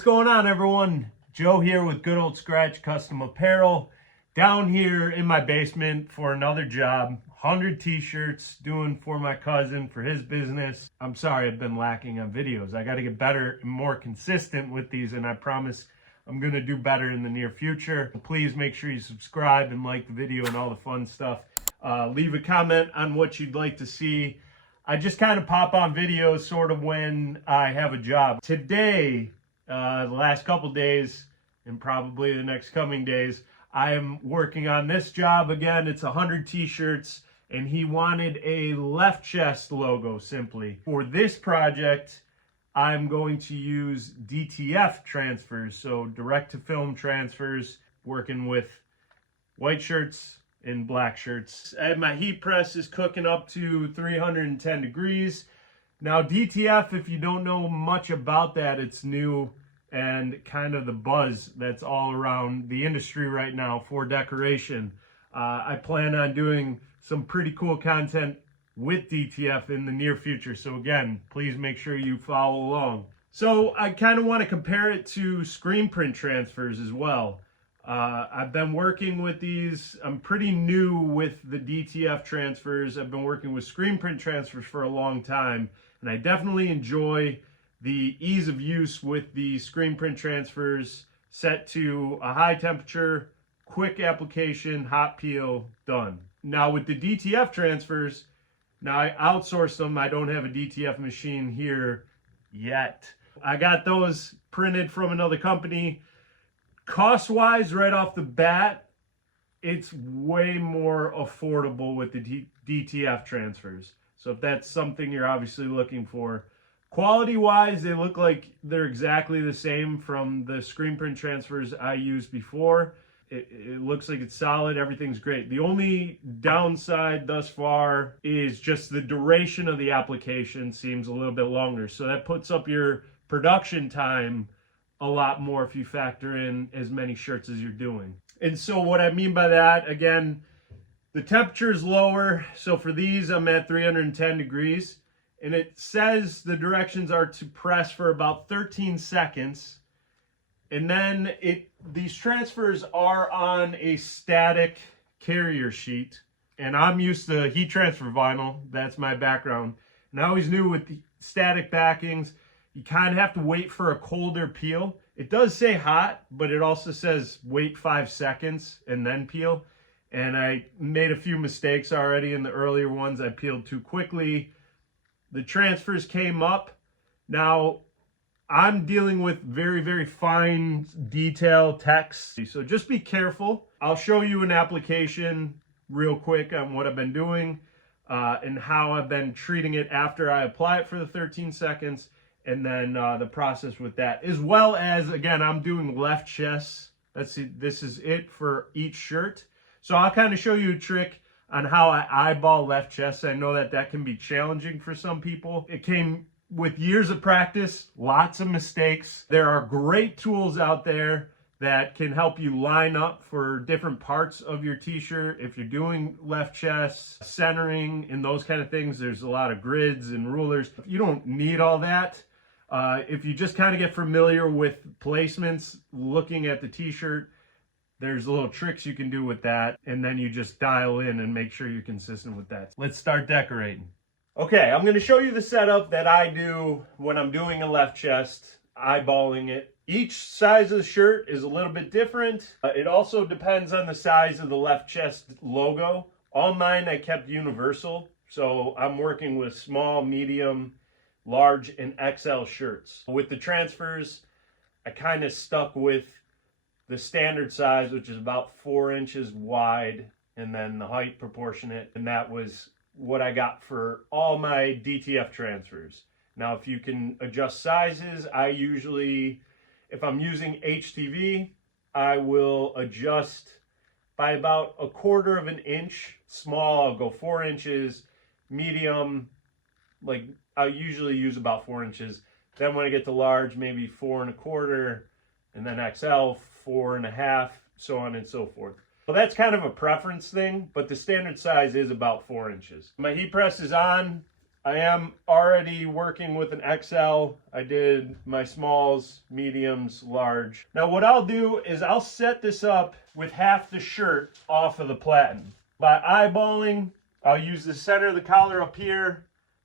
What's going on, everyone? Joe here with Good Old Scratch Custom Apparel, down here in my basement for another job. 100 t-shirts doing for my cousin for his business. I'm sorry I've been lacking on videos. I got to get better and more consistent with these, and I promise I'm going to do better in the near future. Please make sure you subscribe and like the video and all the fun stuff. Leave a comment on what you'd like to see. I just kind of pop on videos sort of when I have a job. Today, the last couple days, and probably the next coming days, I am working on this job again. It's 100 t-shirts, and he wanted a left chest logo simply. For this project, I'm going to use DTF transfers, so direct to film transfers, working with white shirts and black shirts. My heat press is cooking up to 310 degrees. Now DTF, if you don't know much about that, it's new and kind of the buzz that's all around the industry right now for decoration. I plan on doing some pretty cool content with DTF in the near future. So again, please make sure you follow along. So I kind of want to compare it to screen print transfers as well. I've been working with these. I'm pretty new with the DTF transfers. I've been working with screen print transfers for a long time, and I definitely enjoy the ease of use with the screen print transfers, set to a high temperature, quick application, hot peel, done. Now with the DTF transfers, now I outsourced them. I don't have a DTF machine here yet. I got those printed from another company. Cost-wise, right off the bat, it's way more affordable with the DTF transfers. So if that's something you're obviously looking for. Quality-wise, they look like they're exactly the same from the screen print transfers I used before. It looks like it's solid. Everything's great. The only downside thus far is just the duration of the application seems a little bit longer. So that puts up your production time a lot more if you factor in as many shirts as you're doing. And so what I mean by that, again, the temperature is lower. So for these, I'm at 310 degrees. And it says the directions are to press for about 13 seconds. And then these transfers are on a static carrier sheet. And I'm used to heat transfer vinyl. That's my background. And I always knew with the static backings, you kind of have to wait for a colder peel. It does say hot, but it also says wait 5 seconds and then peel. And I made a few mistakes already in the earlier ones. I peeled too quickly. The transfers came up. Now, I'm dealing with very, very fine detail text. So just be careful. I'll show you an application real quick on what I've been doing and how I've been treating it after I apply it for the 13 seconds. And then the process with that, as well as, again, I'm doing left chest. Let's see, this is it for each shirt. So I'll kind of show you a trick on how I eyeball left chest. I know that can be challenging for some people. It came with years of practice, lots of mistakes. There are great tools out there that can help you line up for different parts of your t-shirt. If you're doing left chest, centering, and those kind of things, there's a lot of grids and rulers. You don't need all that. If you just kind of get familiar with placements, looking at the t-shirt, there's little tricks you can do with that, and then you just dial in and make sure you're consistent with that. Let's start decorating. Okay, I'm going to show you the setup that I do when I'm doing a left chest, eyeballing it. Each size of the shirt is a little bit different. It also depends on the size of the left chest logo. All mine I kept universal, so I'm working with small, medium, large, and XL shirts. With the transfers, I kind of stuck with the standard size, which is about 4 inches wide, and then the height proportionate, and that was what I got for all my DTF transfers. Now, if you can adjust sizes, I usually, if I'm using HTV, I will adjust by about 1/4 of an inch. Small, I'll go 4 inches. Medium, like I usually use about 4 inches. Then when I get to large, maybe 4 1/4, and then XL, 4 1/2, so on and so forth. Well, that's kind of a preference thing, but the standard size is about 4 inches. My heat press is on. I am already working with an XL. I did my smalls, mediums, large. Now what I'll do is I'll set this up with half the shirt off of the platen. By eyeballing, I'll use the center of the collar up here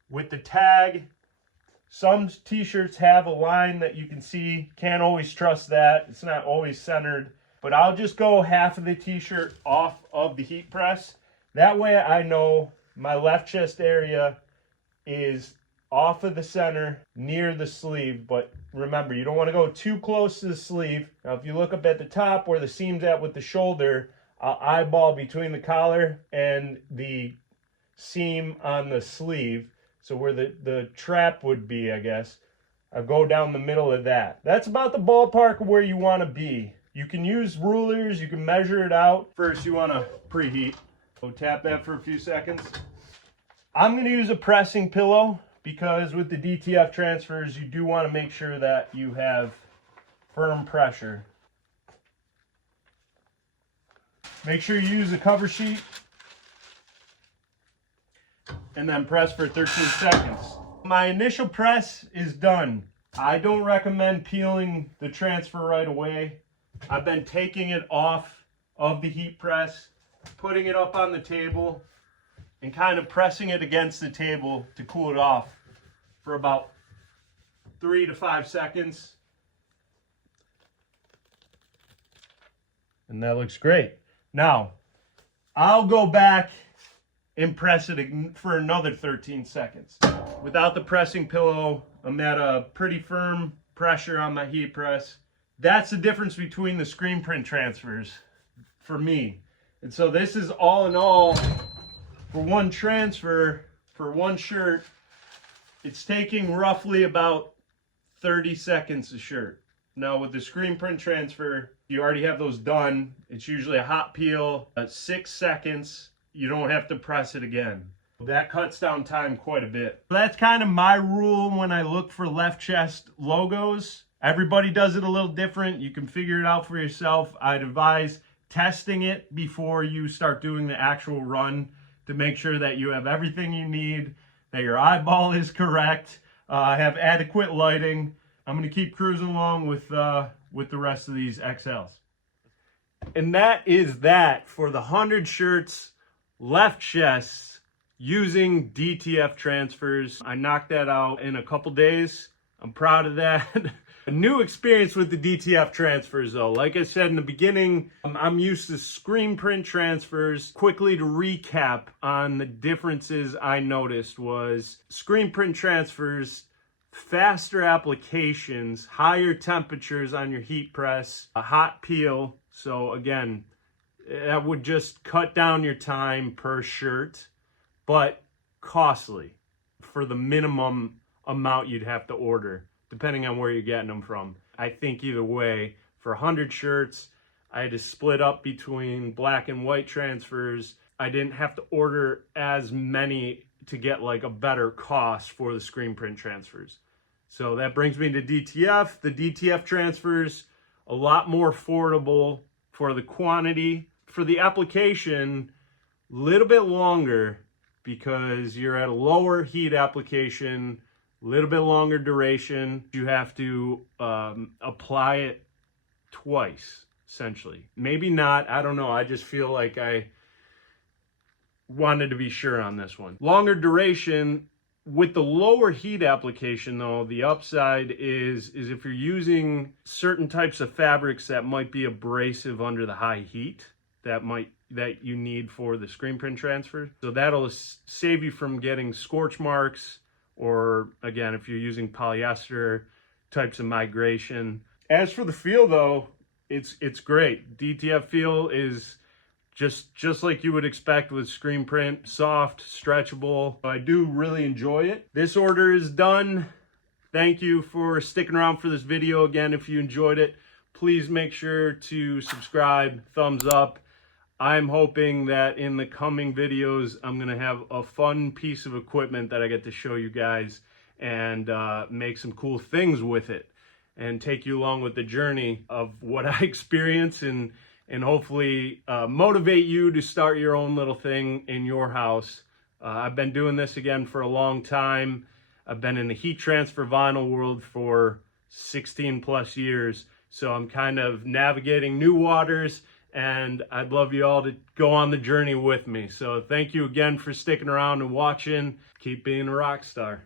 with the tag. Some t-shirts have a line that you can see. Can't always trust that. It's not always centered. But I'll just go half of the t-shirt off of the heat press. That way I know my left chest area is off of the center near the sleeve. But remember, you don't want to go too close to the sleeve. Now if you look up at the top where the seam's at with the shoulder, I'll eyeball between the collar and the seam on the sleeve. So where the trap would be, I guess, I'll go down the middle of that. That's about the ballpark of where you want to be. You can use rulers, you can measure it out. First, you want to preheat. So tap that for a few seconds. I'm going to use a pressing pillow because with the DTF transfers, you do want to make sure that you have firm pressure. Make sure you use a cover sheet and then press for 13 seconds. My initial press is done. I don't recommend peeling the transfer right away. I've been taking it off of the heat press, putting it up on the table, and kind of pressing it against the table to cool it off for about 3 to 5 seconds. And that looks great. Now, I'll go back and press it for another 13 seconds. Without the pressing pillow, I'm at a pretty firm pressure on my heat press. That's the difference between the screen print transfers for me. And so this is all in all, for one transfer, for one shirt, it's taking roughly about 30 seconds a shirt. Now with the screen print transfer, you already have those done. It's usually a hot peel, 6 seconds. You don't have to press it again. That cuts down time quite a bit. That's kind of my rule when I look for left chest logos. Everybody does it a little different. You can figure it out for yourself. I'd advise testing it before you start doing the actual run to make sure that you have everything you need, that your eyeball is correct, have adequate lighting. I'm going to keep cruising along with the rest of these XLs. And that is that for the 100 shirts left chests using DTF transfers. I knocked that out in a couple days. I'm proud of that. A new experience with the DTF transfers though. Like I said in the beginning, I'm used to screen print transfers. Quickly to recap on the differences I noticed was screen print transfers, faster applications, higher temperatures on your heat press, a hot peel. So again, that would just cut down your time per shirt, but costly for the minimum amount you'd have to order, depending on where you're getting them from. I think either way, for 100 shirts, I had to split up between black and white transfers. I didn't have to order as many to get like a better cost for the screen print transfers. So that brings me to DTF. The DTF transfers, a lot more affordable for the quantity. For the application, a little bit longer because you're at a lower heat application, a little bit longer duration. You have to apply it twice, essentially. Maybe not, I don't know. I just feel like I wanted to be sure on this one. Longer duration. With the lower heat application though, the upside is if you're using certain types of fabrics that might be abrasive under the high heat that you need for the screen print transfer. So that'll save you from getting scorch marks, or again, if you're using polyester types of migration. As for the feel though, it's great. DTF feel is just like you would expect with screen print, soft, stretchable. I do really enjoy it. This order is done. Thank you for sticking around for this video. Again, if you enjoyed it, please make sure to subscribe, thumbs up. I'm hoping that in the coming videos, I'm gonna have a fun piece of equipment that I get to show you guys and make some cool things with it and take you along with the journey of what I experience and hopefully motivate you to start your own little thing in your house I've been doing this again for a long time. I've been in the heat transfer vinyl world for 16 plus years. So I'm kind of navigating new waters, and I'd love you all to go on the journey with me. So thank you again for sticking around and watching. Keep being a rock star.